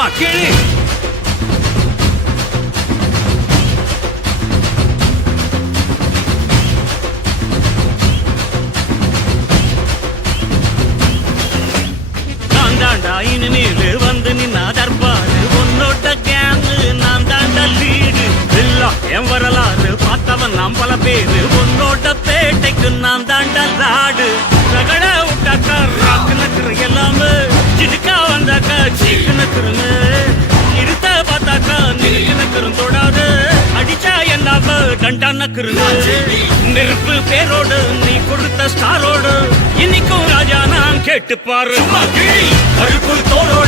சும்மா கிழி. நான் தாண்டா இனிமேல் வந்து நின்னா தர்பாரு உன்னோட கேங்கு நான் தாண்டா லீடு இல்ல என் வரலாறு பார்த்தவன் நாம் பல பேரு உன்னோட பேட்டைக்கு நான் தாண்டா லாடு ரகட விட்டாக்கா ராக்கு நக்குற எல்லாமே சிடுக்கா வந்தாக்கா சீக்கு நக்குறங்க இருத்த பார்த்தாக்கா நிறுக்கு நக்குறம் தொடாது அடிச்சா என்னாவ டண்டா நக்குறங்க நெருப்பு பேரோடு நீ கொடுத்த ஸ்டாரோடு இன்னைக்கும் ராஜா நான் கேட்டு பாரு. அருக்குள் தோறோ